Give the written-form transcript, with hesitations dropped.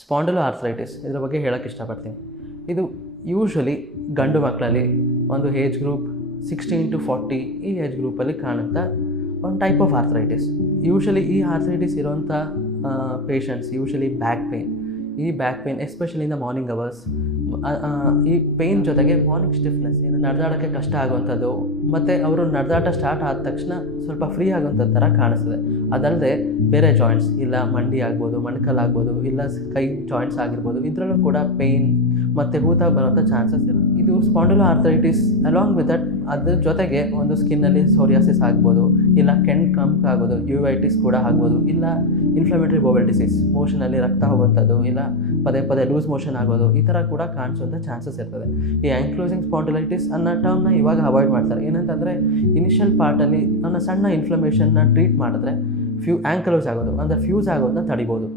ಸ್ಪಾಂಡಿಲೋ arthritis ಇದ್ರ ಬಗ್ಗೆ ಹೇಳೋಕ್ಕೆ ಇಷ್ಟಪಡ್ತೀನಿ. ಇದು ಯೂಶ್ವಲಿ ಗಂಡು ಮಕ್ಕಳಲ್ಲಿ ಒಂದು ಏಜ್ ಗ್ರೂಪ್ 16 to 40 ಈ ಏಜ್ ಗ್ರೂಪಲ್ಲಿ ಕಾಣುವಂಥ ಒಂದು ಟೈಪ್ ಆಫ್ ಆರ್ಥ್ರೈಟಿಸ್. ಯೂಶ್ವಲಿ ಈ ಆರ್ಥ್ರೈಟಿಸ್ ಇರೋಂಥ patients usually back pain especially in the morning hours. ಈ ಪೇಯ್ನ್ ಜೊತೆಗೆ ಮಾರ್ನಿಂಗ್ ಸ್ಟಿಫ್ನೆಸ್, ಏನು ನಡೆದಾಡೋಕ್ಕೆ ಕಷ್ಟ ಆಗುವಂಥದ್ದು, ಮತ್ತು ಅವರು ನಡೆದಾಟ ಸ್ಟಾರ್ಟ್ ಆದ ತಕ್ಷಣ ಸ್ವಲ್ಪ ಫ್ರೀ ಆಗುವಂಥ ಥರ ಕಾಣಿಸ್ತದೆ. ಅದಲ್ಲದೆ ಬೇರೆ ಜಾಯಿಂಟ್ಸ್, ಇಲ್ಲ ಮಂಡಿ ಆಗ್ಬೋದು, ಮೊಣಕಾಲು ಆಗ್ಬೋದು, ಇಲ್ಲ ಕೈ ಜಾಯಿಂಟ್ಸ್ ಆಗಿರ್ಬೋದು, ಇದರಲ್ಲೂ ಕೂಡ ಪೇಯ್ನ್ ಮತ್ತು ಊತ ಬರುವಂಥ ಚಾನ್ಸಸ್ ಇರುತ್ತೆ. ಇದು ಸ್ಪಾಂಡಿಲೋ ಆರ್ಥ್ರೈಟಿಸ್ ಅಲಾಂಗ್ ವಿತ್ ದಟ್ ಅದ್ರ ಜೊತೆಗೆ ಒಂದು ಸ್ಕಿನ್ನಲ್ಲಿ ಸೋರಿಯಾಸಿಸ್ ಆಗ್ಬೋದು, ಇಲ್ಲ ಕೆಂಪಾಗೋದು, ಯುವೈಟಿಸ್ ಕೂಡ ಆಗ್ಬೋದು, ಇಲ್ಲ ಇನ್ಫ್ಲಮೇಟರಿ ಬೌಲ್ ಡಿಸೀಸ್, ಮೋಷನಲ್ಲಿ ರಕ್ತ ಹೋಗುವಂಥದ್ದು, ಇಲ್ಲ ಪದೇ ಪದೇ ಲೂಸ್ ಮೋಷನ್ ಆಗೋದು, ಈ ಥರ ಕೂಡ ಕಾಣಿಸುವಂಥ ಚಾನ್ಸಸ್ ಇರ್ತದೆ. ಈ ಆ್ಯಂಕ್ಲೋಸಿಂಗ್ ಸ್ಪಾಂಡಿಲೈಟಿಸ್ ಅನ್ನೋ ಟರ್ಮ್ನ ಇವಾಗ ಅವಾಯ್ಡ್ ಮಾಡ್ತಾರೆ. ಏನಂತಂದರೆ ಇನಿಷಿಯಲ್ ಪಾರ್ಟಲ್ಲಿ ನನ್ನ ಸಣ್ಣ ಇನ್ಫ್ಲಮೇಷನ್ನ ಟ್ರೀಟ್ ಮಾಡಿದ್ರೆ ಆ್ಯಂಕಲೋಸ್ ಆಗೋದು ಅಂದರೆ ಫ್ಯೂಸ್ ಆಗೋದನ್ನ ತಡಿಬೋದು.